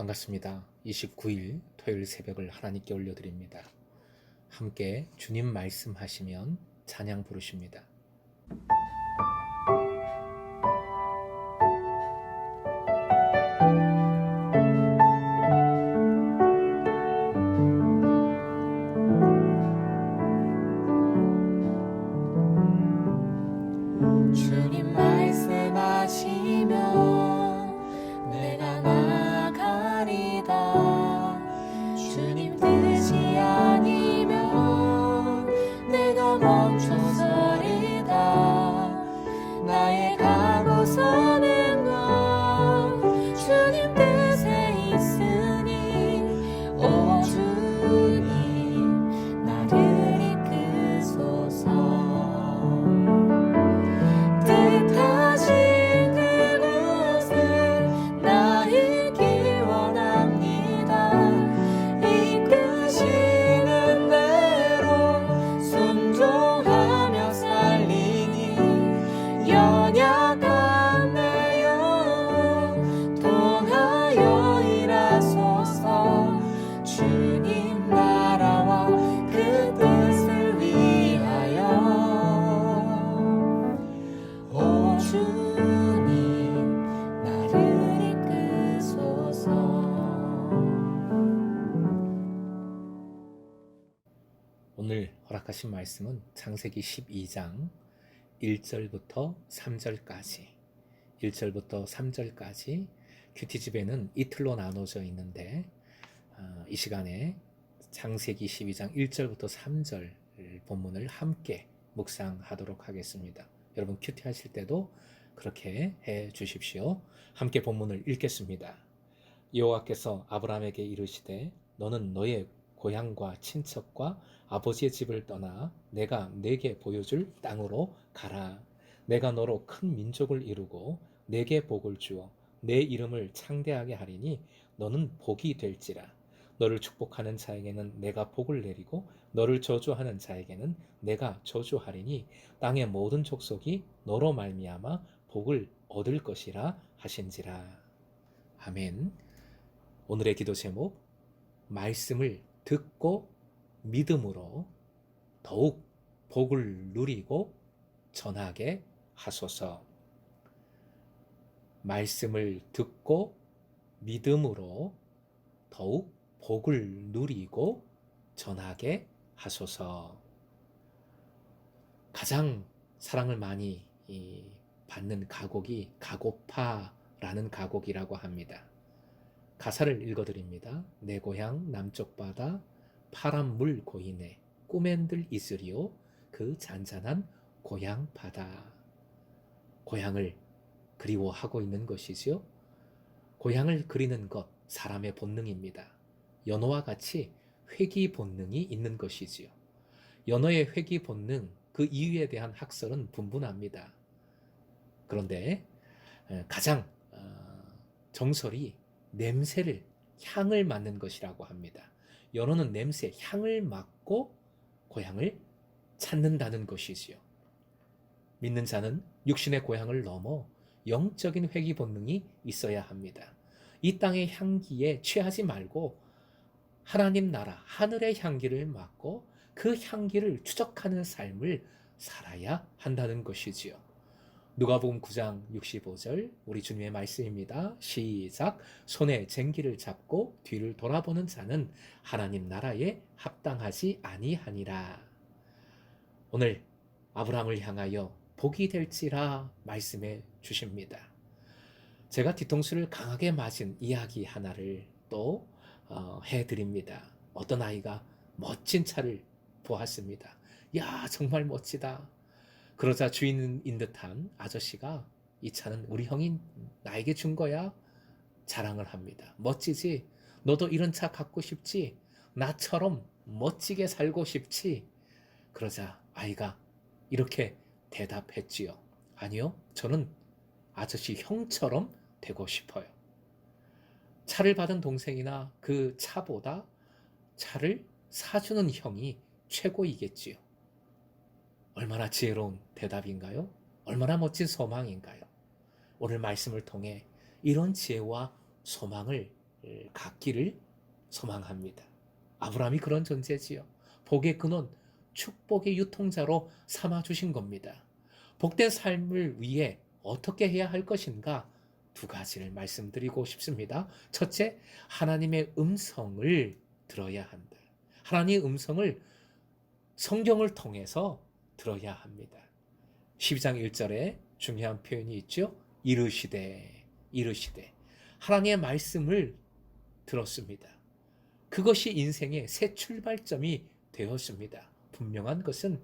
반갑습니다. 29일 토요일 새벽을 하나님께 올려드립니다. 함께 주님 말씀하시면 찬양 부르십니다. 주님 말씀하시면 내가 나가리다. 주님 뜻이 아니면 내가 멈춰서리다. 나의 가고 서는 건 주님 뜻에 있으니 오 주님 나를 이끄소서. 뜻하신 그곳에 나 있기 원합니다. 이끄시는 대로 순종하며 살리니 연약한 내 영혼 통하여 일하소서. 주님 나라와 그 뜻을 위하여 오 주님 나를 이끄소서. 오늘 허락하신 말씀은 창세기 12장 1절부터 3절까지 1절부터 3절까지 큐티집에는 이틀로 나눠져 있는데 이 시간에 창세기 12장 1절부터 3절 본문을 함께 묵상하도록 하겠습니다. 여러분 큐티 하실 때도 그렇게 해 주십시오. 함께 본문을 읽겠습니다. 여호와께서 아브라함에게 이르시되 너는 너의 고향과 친척과 아버지의 집을 떠나 내가 네게 보여줄 땅으로 가라. 내가 너로 큰 민족을 이루고 네게 복을 주어 내 이름을 창대하게 하리니 너는 복이 될지라. 너를 축복하는 자에게는 내가 복을 내리고 너를 저주하는 자에게는 내가 저주하리니 땅의 모든 족속이 너로 말미암아 복을 얻을 것이라 하신지라. 아멘. 오늘의 기도 제목, 말씀을 듣고 믿음으로 더욱 복을 누리고 전하게 하소서. 말씀을 듣고 믿음으로 더욱 복을 누리고 전하게 하소서. 가장 사랑을 많이 받는 가곡이 가고파라는 가곡이라고 합니다. 가사를 읽어드립니다. 내 고향 남쪽 바다 파란 물 고인에 꿈엔들 있으리오 그 잔잔한 고향 바다. 고향을 그리워하고 있는 것이죠. 고향을 그리는 것 사람의 본능입니다. 연어와 같이 회귀 본능이 있는 것이지요. 연어의 회귀 본능 그 이유에 대한 학설은 분분합니다. 그런데 가장 정설이 냄새를 향을 맡는 것이라고 합니다. 연어는 냄새 향을 맡고 고향을 찾는다는 것이지요. 믿는 자는 육신의 고향을 넘어 영적인 회귀 본능이 있어야 합니다. 이 땅의 향기에 취하지 말고 하나님 나라 하늘의 향기를 맡고 그 향기를 추적하는 삶을 살아야 한다는 것이지요. 누가복음 9장 65절 우리 주님의 말씀입니다. 시작. 손에 쟁기를 잡고 뒤를 돌아보는 자는 하나님 나라에 합당하지 아니하니라. 오늘 아브라함을 향하여 복이 될지라 말씀해 주십니다. 제가 뒤통수를 강하게 맞은 이야기 하나를 또 해드립니다. 어떤 아이가 멋진 차를 보았습니다. 야, 정말 멋지다. 그러자 주인인 듯한 아저씨가 이 차는 우리 형이 나에게 준 거야? 자랑을 합니다. 멋지지? 너도 이런 차 갖고 싶지? 나처럼 멋지게 살고 싶지? 그러자 아이가 이렇게 대답했지요. 아니요, 저는 아저씨 형처럼 되고 싶어요. 차를 받은 동생이나 그 차보다 차를 사주는 형이 최고이겠지요. 얼마나 지혜로운 대답인가요? 얼마나 멋진 소망인가요? 오늘 말씀을 통해 이런 지혜와 소망을 갖기를 소망합니다. 아브라함이 그런 존재지요. 복의 근원, 축복의 유통자로 삼아주신 겁니다. 복된 삶을 위해 어떻게 해야 할 것인가? 두 가지를 말씀드리고 싶습니다. 첫째, 하나님의 음성을 들어야 한다. 하나님의 음성을 성경을 통해서 들어야 합니다. 12장 1절에 중요한 표현이 있죠. 이르시되. 하나님의 말씀을 들었습니다. 그것이 인생의 새 출발점이 되었습니다. 분명한 것은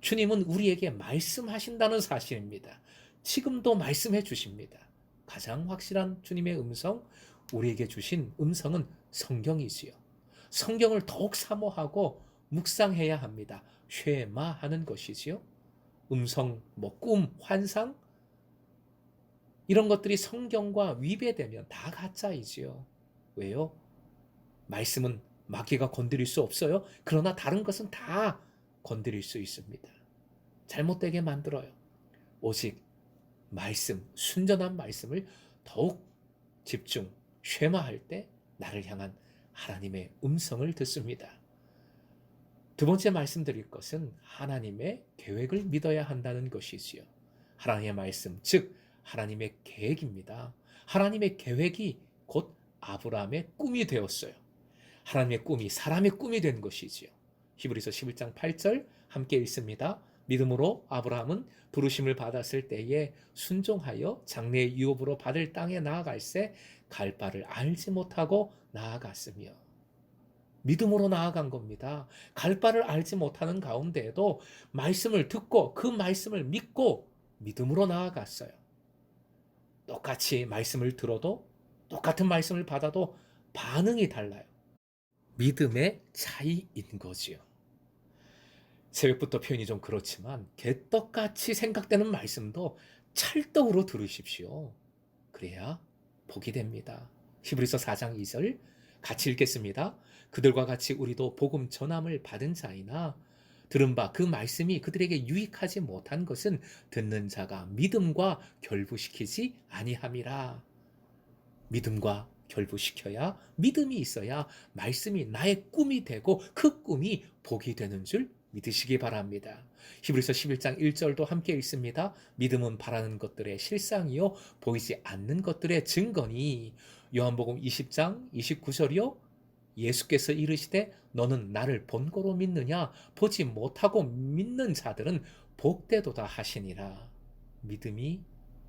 주님은 우리에게 말씀하신다는 사실입니다. 지금도 말씀해 주십니다. 가장 확실한 주님의 음성, 우리에게 주신 음성은 성경이지요. 성경을 더욱 사모하고 묵상해야 합니다. 쉐마하는 것이지요. 음성, 꿈, 환상 이런 것들이 성경과 위배되면 다 가짜이지요. 왜요? 말씀은 마귀가 건드릴 수 없어요. 그러나 다른 것은 다 건드릴 수 있습니다. 잘못되게 만들어요. 오직 말씀, 순전한 말씀을 더욱 집중, 쉐마할 때 나를 향한 하나님의 음성을 듣습니다. 두 번째 말씀드릴 것은 하나님의 계획을 믿어야 한다는 것이지요. 하나님의 말씀, 즉 하나님의 계획입니다. 하나님의 계획이 곧 아브라함의 꿈이 되었어요. 하나님의 꿈이 사람의 꿈이 된 것이지요. 히브리서 11장 8절 함께 읽습니다. 믿음으로 아브라함은 부르심을 받았을 때에 순종하여 장래의 유업으로 받을 땅에 나아갈새 갈 바를 알지 못하고 나아갔으며, 믿음으로 나아간 겁니다. 갈 바를 알지 못하는 가운데에도 말씀을 듣고 그 말씀을 믿고 믿음으로 나아갔어요. 똑같이 말씀을 들어도 똑같은 말씀을 받아도 반응이 달라요. 믿음의 차이인 거지요. 새벽부터 표현이 좀 그렇지만 개떡같이 생각되는 말씀도 찰떡으로 들으십시오. 그래야 복이 됩니다. 히브리서 4장 2절 같이 읽겠습니다. 그들과 같이 우리도 복음 전함을 받은 자이나 들은 바 그 말씀이 그들에게 유익하지 못한 것은 듣는 자가 믿음과 결부시키지 아니함이라. 믿음과 결부시켜야, 믿음이 있어야 말씀이 나의 꿈이 되고 그 꿈이 복이 되는 줄 믿으시기 바랍니다. 히브리서 11장 1절도 함께 읽습니다. 믿음은 바라는 것들의 실상이요 보이지 않는 것들의 증거니. 요한복음 20장 29절이요 예수께서 이르시되 너는 나를 본고로 믿느냐 보지 못하고 믿는 자들은 복되도다 하시니라. 믿음이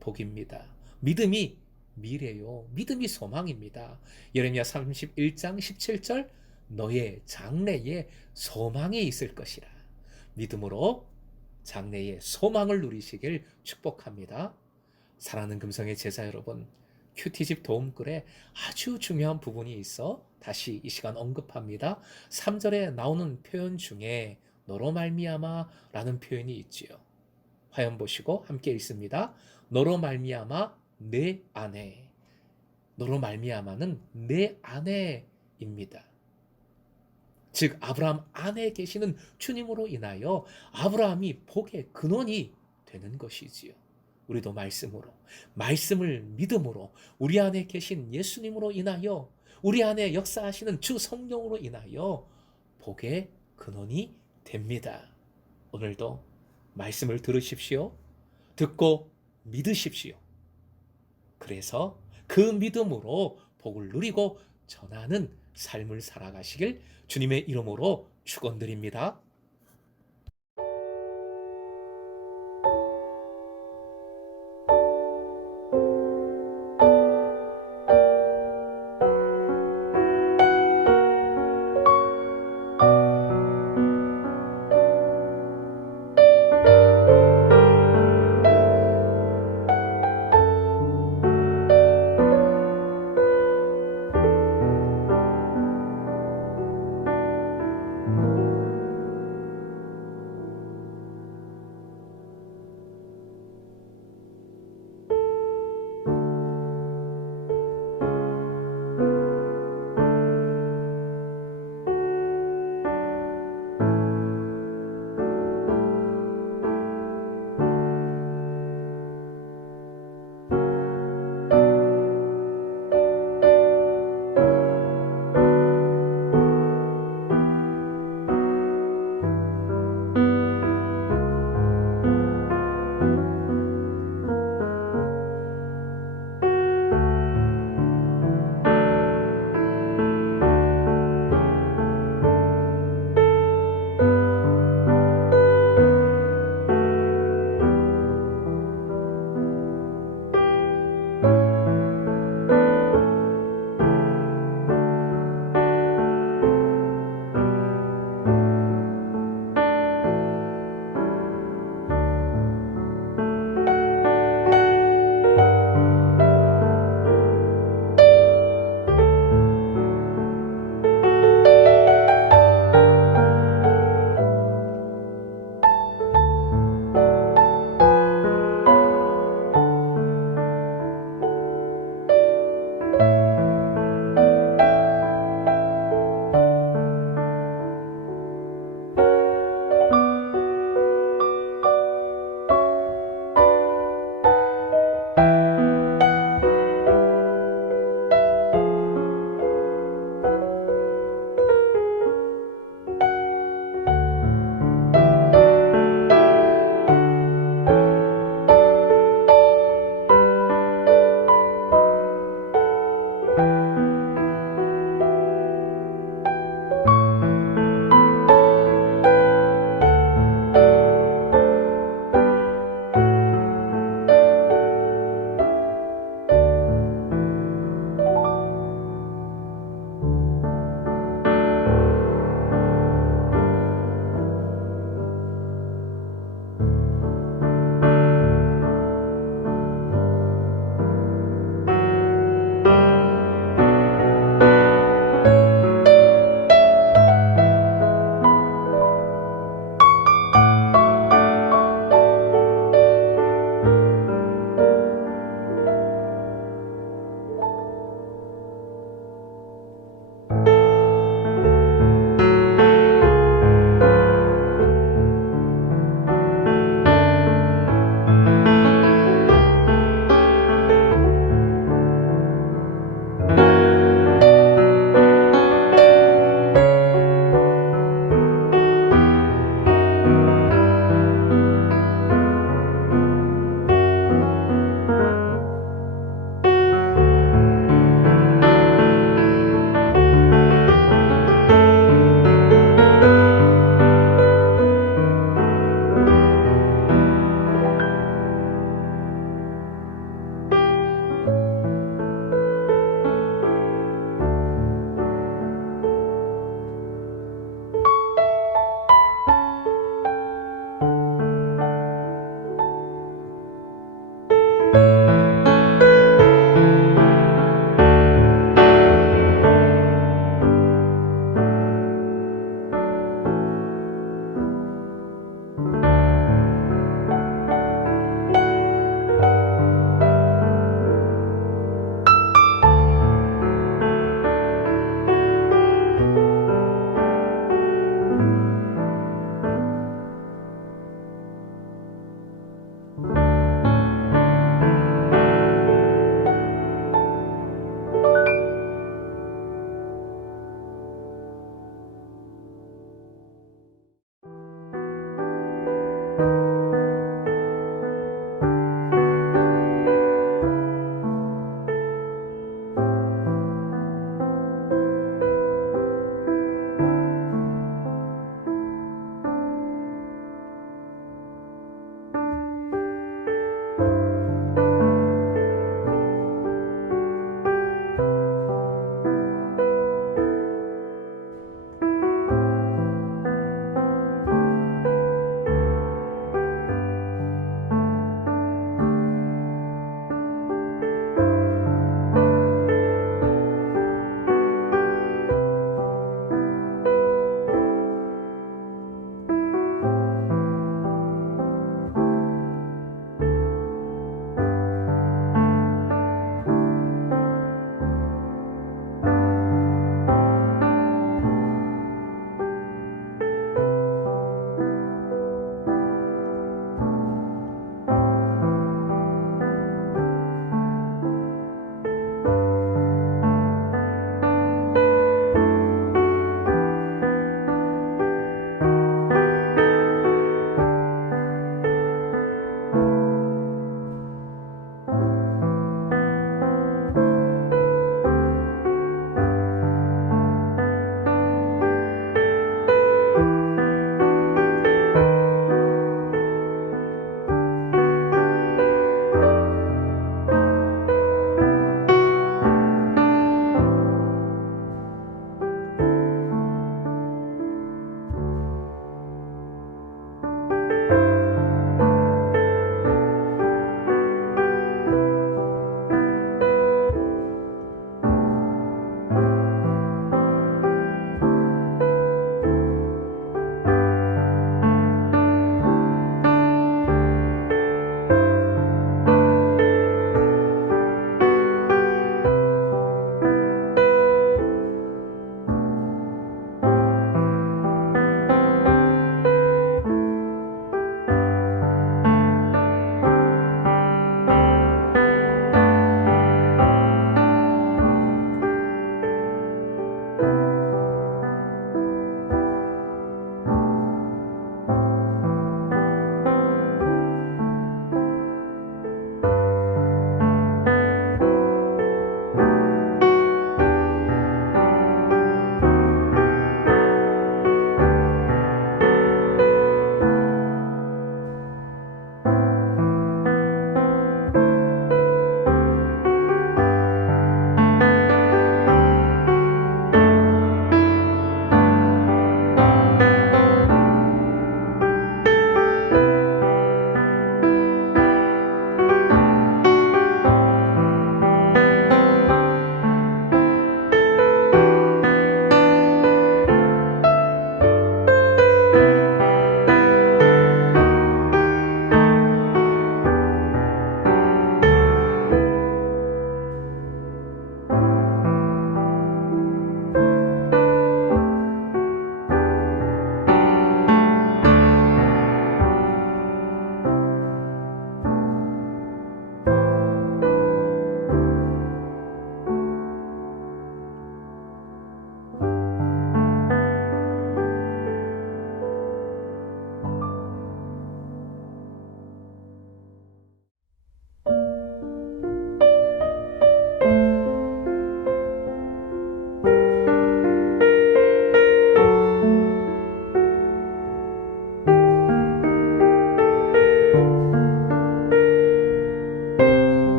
복입니다. 믿음이 미래요. 믿음이 소망입니다. 예레미야 31장 17절 너의 장래에 소망이 있을 것이라. 믿음으로 장래에 소망을 누리시길 축복합니다. 사랑하는 금성의 제자 여러분, 큐티집 도움글에 아주 중요한 부분이 있어 다시 이 시간 언급합니다. 3절에 나오는 표현 중에 너로 말미암아 라는 표현이 있지요. 화면 보시고 함께 읽습니다. 너로 말미암아 내 안에. 너로 말미암아는 내 안에입니다. 즉 아브라함 안에 계시는 주님으로 인하여 아브라함이 복의 근원이 되는 것이지요. 우리도 말씀으로, 말씀을 믿음으로, 우리 안에 계신 예수님으로 인하여, 우리 안에 역사하시는 주 성령으로 인하여 복의 근원이 됩니다. 오늘도 말씀을 들으십시오. 듣고 믿으십시오. 그래서 그 믿음으로 복을 누리고 전하는 삶을 살아가시길 주님의 이름으로 축원드립니다.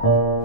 주